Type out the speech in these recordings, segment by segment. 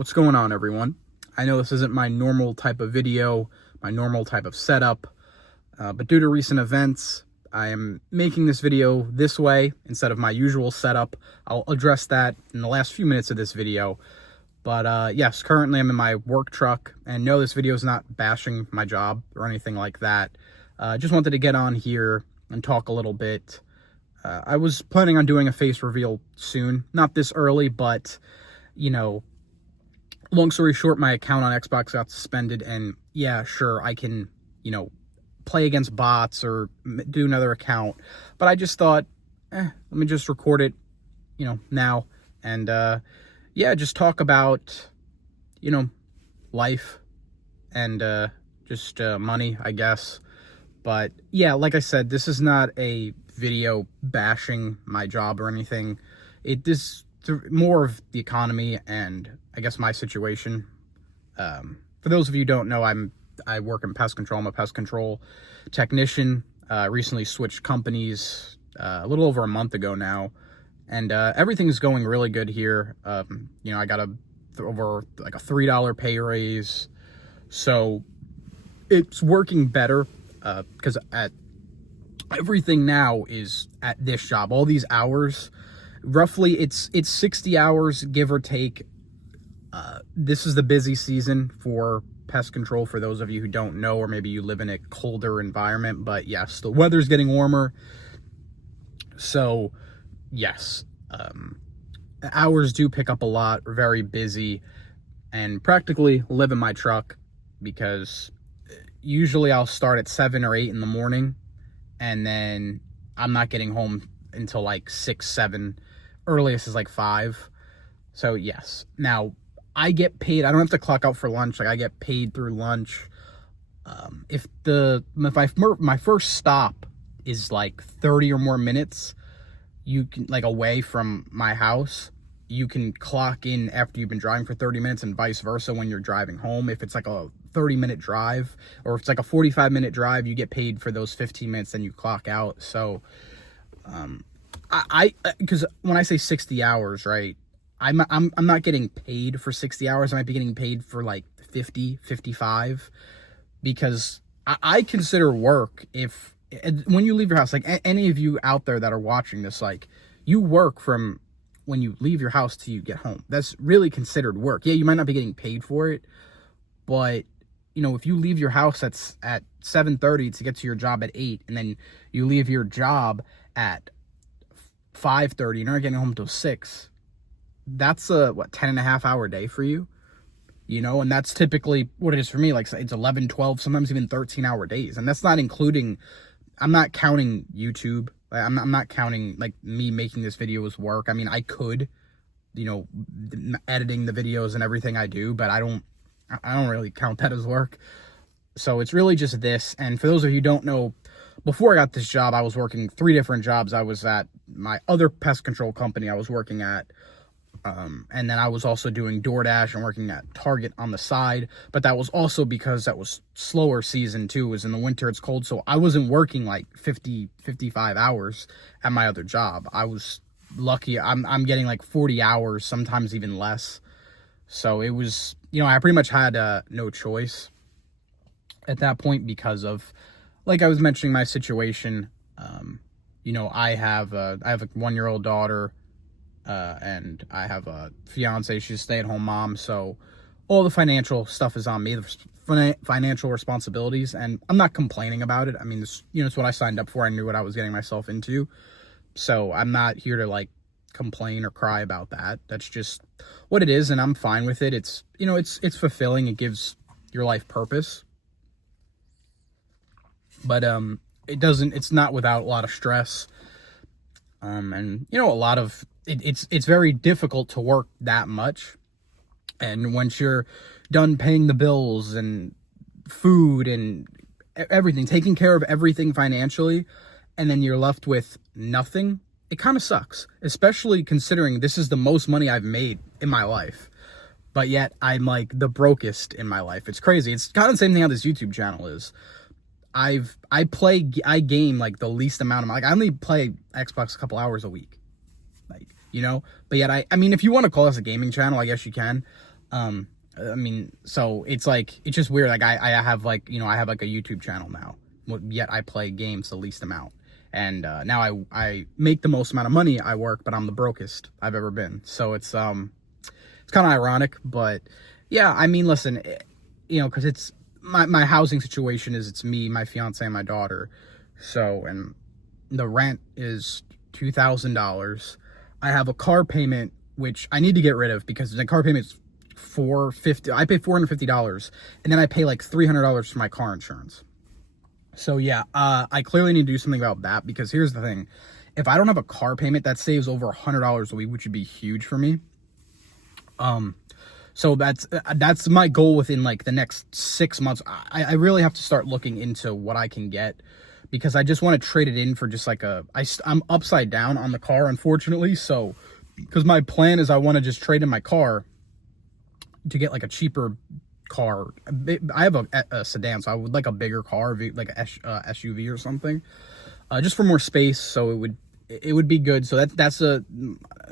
What's going on, everyone? I know this isn't my normal type of video, my normal type of setup, but due to recent events, I am making this video this way instead of my usual setup. I'll address that in the last few minutes of this video. But yes, currently I'm in my work truck, and no, this video is not bashing my job or anything like that. Just wanted to get on here and talk a little bit. I was planning on doing a face reveal soon, not this early, but, you know, long story short, my account on Xbox got suspended, and yeah, sure, I can, play against bots or do another account, but I just thought, let me just record it, now, and, yeah, just talk about, life and, just, money, I guess. But yeah, like I said, this is not a video bashing my job or anything. This more of the economy and I guess my situation. For those of you who don't know, I work in pest control. I'm a pest control technician. Recently switched companies a little over a month ago now, and everything's going really good here. I got over like a $3 pay raise, so it's working better because everything now is at this job. All these hours, roughly, it's 60 hours, give or take. This is the busy season for pest control, for those of you who don't know, or maybe you live in a colder environment. But yes, the weather's getting warmer. So yes, hours do pick up a lot. We're very busy and practically live in my truck, because usually I'll start at 7 or 8 in the morning, and then I'm not getting home until like 6, 7. Earliest is like 5. So yes. Now, I get paid. I don't have to clock out for lunch. Like, I get paid through lunch. If my first stop is like 30 or more minutes, you can, like, away from my house, you can clock in after you've been driving for 30 minutes, and vice versa when you're driving home. If it's like a 30-minute drive, or if it's like a 45-minute drive, you get paid for those 15 minutes, then you clock out. So, because when I say 60 hours, right, I'm not getting paid for 60 hours. I might be getting paid for like 50, 55, because I consider work, when you leave your house, like any of you out there that are watching this, like, you work from when you leave your house till you get home. That's really considered work. Yeah, you might not be getting paid for it, but if you leave your house at 7:30 to get to your job at 8, and then you leave your job at 5:30, you're not getting home till 6. That's a 10.5-hour day for you, and that's typically what it is for me. Like, it's 11, 12, sometimes even 13-hour days. And that's not including, I'm not counting YouTube. I'm not counting, like, me making this video as work. I mean, I could, editing the videos and everything I do, but I don't really count that as work. So it's really just this. And for those of you who don't know, before I got this job, I was working 3 different jobs. I was at my other pest control company I was working at. And then I was also doing DoorDash and working at Target on the side. But that was also because that was slower season too. It was in the winter, it's cold. So I wasn't working like 50, 55 hours at my other job. I was lucky. I'm getting like 40 hours, sometimes even less. So it was, I pretty much had no choice at that point, because of, like I was mentioning, my situation. I have a 1-year-old daughter, and I have a fiance. She's a stay-at-home mom, so all the financial stuff is on me, the financial responsibilities, and I'm not complaining about it. I mean, it's what I signed up for. I knew what I was getting myself into, so I'm not here to, like, complain or cry about that. That's just what it is, and I'm fine with it. It's, it's fulfilling. It gives your life purpose, but it's not without a lot of stress, and a lot of it's very difficult to work that much. And once you're done paying the bills and food and everything, taking care of everything financially, and then you're left with nothing, it kind of sucks, especially considering this is the most money I've made in my life. But yet I'm like the brokest in my life. It's crazy. It's kind of the same thing how this YouTube channel is. I game like the least amount of, like, I only play Xbox a couple hours a week. Like, but yet I mean, if you want to call us a gaming channel, I guess you can. I mean, so it's like, it's just weird. Like I have like, you know, I have like a YouTube channel now, yet I play games the least amount. And now I make the most amount of money I work, but I'm the brokest I've ever been. So it's kind of ironic, but yeah, I mean, listen, you know, because it's my housing situation is, it's me, my fiance, and my daughter. So, and the rent is $2,000. I have a car payment which I need to get rid of, because the car payment's $450. I pay $450, and then I pay like $300 for my car insurance. So yeah, I clearly need to do something about that, because here's the thing: if I don't have a car payment, that saves over $100 a week, which would be huge for me. So that's my goal within like the next 6 months. I really have to start looking into what I can get, because I just want to trade it in for just like I'm upside down on the car, unfortunately. So, because my plan is I want to just trade in my car to get like a cheaper car. I have a sedan, so I would like a bigger car, like a SUV or something, just for more space. So it would be good. So that's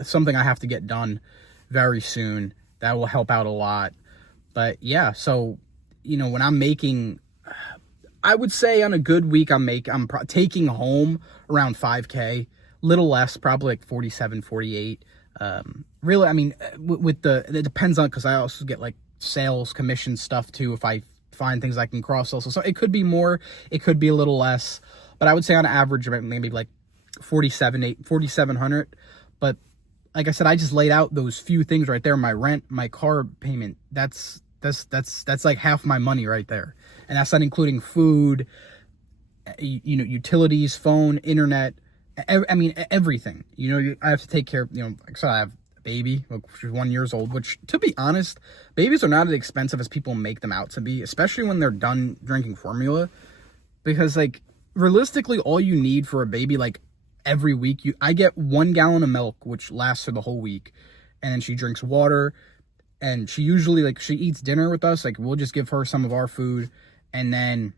something I have to get done very soon. That will help out a lot. But yeah, so, you know, when I'm making, I would say on a good week, I'm taking home around 5K, little less, probably like 47, 48. Really, I mean, it depends on, because I also get like sales commission stuff too, if I find things I can cross sell. So it could be more, it could be a little less, but I would say on average maybe like 4,700. But like I said, I just laid out those few things right there: my rent, my car payment. That's like half my money right there, and that's not including food, you know, utilities, phone, internet. I mean, everything. You know, I have to take care of, you know, like I said, I have a baby, which is 1 year old, which, to be honest, babies are not as expensive as people make them out to be, especially when they're done drinking formula. Because, like, realistically, all you need for a baby, like, every week, I get 1 gallon of milk, which lasts her the whole week. And then she drinks water, and she usually, like, she eats dinner with us. Like, we'll just give her some of our food, and then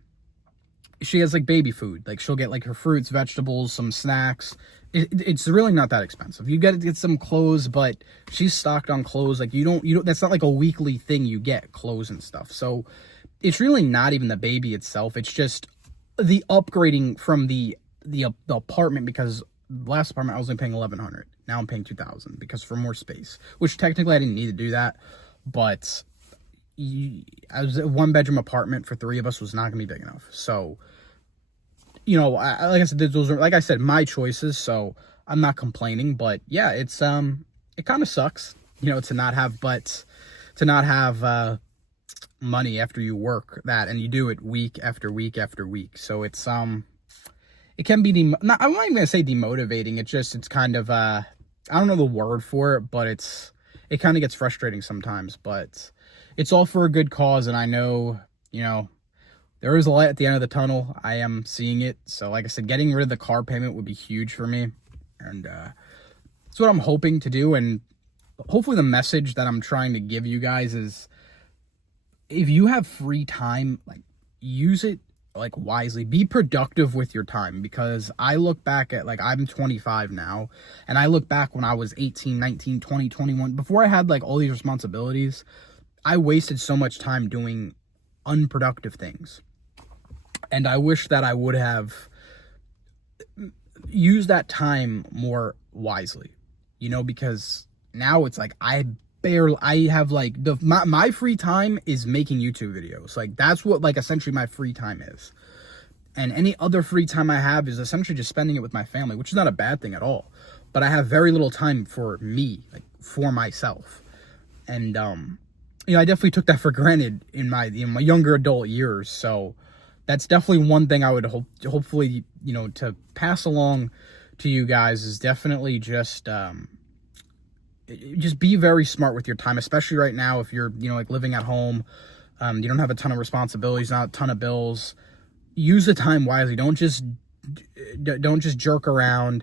she has like baby food. Like, she'll get like her fruits, vegetables, some snacks. It's really not that expensive. You got to get some clothes, but she's stocked on clothes. Like, you don't, that's not like a weekly thing you get, clothes and stuff. So it's really not even the baby itself. It's just the upgrading from the apartment, because the last apartment I was only paying $1,100. Now I'm paying $2,000 because for more space, which technically I didn't need to do that, but as a 1-bedroom apartment for 3 of us was not gonna be big enough. So, you know, like I said, those are, like I said, my choices. So I'm not complaining, but yeah, it's it kind of sucks, you know, to not have money after you work that, and you do it week after week after week. So it's it can be I'm not even gonna say demotivating. It's kind of I don't know the word for it, but it kind of gets frustrating sometimes. But it's all for a good cause, and I know, you know, there is a light at the end of the tunnel. I am seeing it. So like I said, getting rid of the car payment would be huge for me, and that's what I'm hoping to do. And hopefully the message that I'm trying to give you guys is, if you have free time, like, use it like wisely. Be productive with your time, because I look back at, like, I'm 25 now, and I look back when I was 18, 19, 20, 21, before I had like all these responsibilities. I wasted so much time doing unproductive things, and I wish that I would have used that time more wisely, you know, because now it's like I have like my free time is making YouTube videos. Like, that's what, like, essentially my free time is. And any other free time I have is essentially just spending it with my family, which is not a bad thing at all. But I have very little time for me, like, for myself. And you know, I definitely took that for granted in my younger adult years. So that's definitely one thing I would hopefully, you know, to pass along to you guys, is definitely just be very smart with your time, especially right now if you're, you know, like, living at home. You don't have a ton of responsibilities, not a ton of bills. Use the time wisely. Don't just jerk around.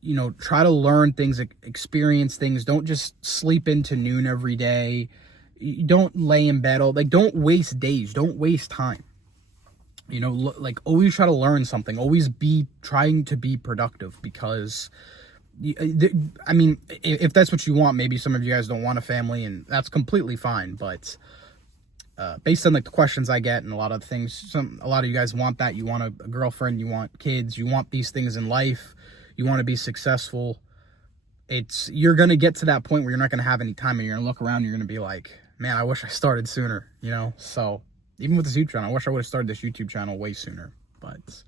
You know, try to learn things, experience things. Don't just sleep into noon every day. Don't lay in bed don't waste days. Don't waste time. You know, like, always try to learn something. Always be trying to be productive, because I mean, if that's what you want, maybe some of you guys don't want a family, and that's completely fine. But based on like the questions I get and a lot of things, a lot of you guys want that. You want a girlfriend, you want kids, you want these things in life, you want to be successful. You're gonna get to that point where you're not gonna have any time, and you're gonna look around, and you're gonna be like, man, I wish I started sooner. You know, so even with this YouTube channel, I wish I would have started this YouTube channel way sooner. But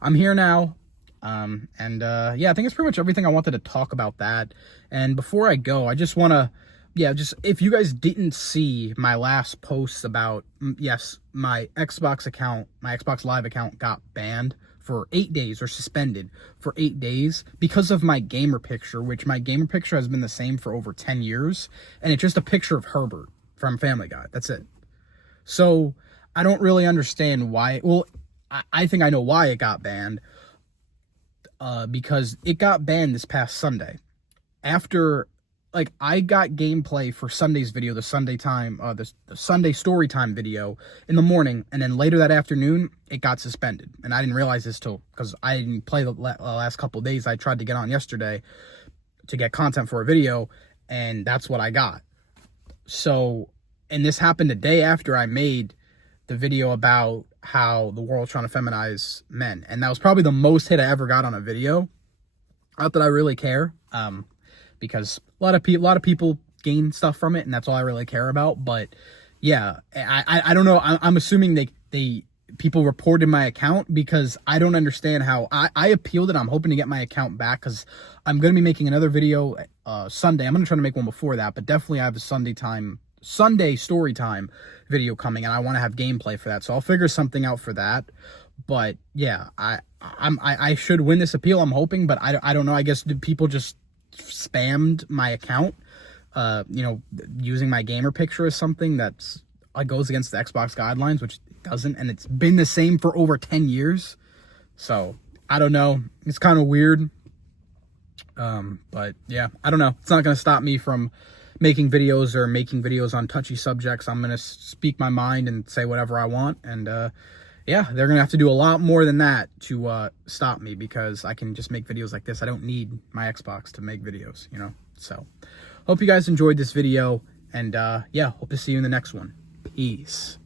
I'm here now. Yeah, I think it's pretty much everything I wanted to talk about that. And before I go, I just want to, just if you guys didn't see my last post about, yes, my Xbox Live account got banned for 8 days, or suspended for 8 days because of my gamer picture, which my gamer picture has been the same for over 10 years. And it's just a picture of Herbert from Family Guy. That's it. So I don't really understand why. Well, I think I know why it got banned. Because it got banned this past Sunday. After, like, I got gameplay for Sunday's video, the Sunday story time video in the morning, and then later that afternoon, it got suspended. And I didn't realize this because I didn't play the last couple of days. I tried to get on yesterday to get content for a video, and that's what I got. So, and this happened a day after I made the video about how the world's trying to feminize men, and that was probably the most hit I ever got on a video. Not that I really care, because a lot of people gain stuff from it, and that's all I really care about. But yeah, I don't know. I'm assuming people reported my account, because I don't understand how I appealed it. I'm hoping to get my account back, because I'm going to be making another video Sunday. I'm going to try to make one before that, but definitely I have a Sunday story time video coming, and I want to have gameplay for that, so I'll figure something out for that. But yeah, I should win this appeal, I'm hoping, but I don't know. I guess people just spammed my account, using my gamer picture as something that's goes against the Xbox guidelines, which it doesn't, and it's been the same for over 10 years. So I don't know. It's kind of weird. But yeah, I don't know. It's not going to stop me from making videos on touchy subjects. I'm going to speak my mind and say whatever I want. And, yeah, they're going to have to do a lot more than that to, stop me, because I can just make videos like this. I don't need my Xbox to make videos, So hope you guys enjoyed this video, and, yeah, hope to see you in the next one. Peace.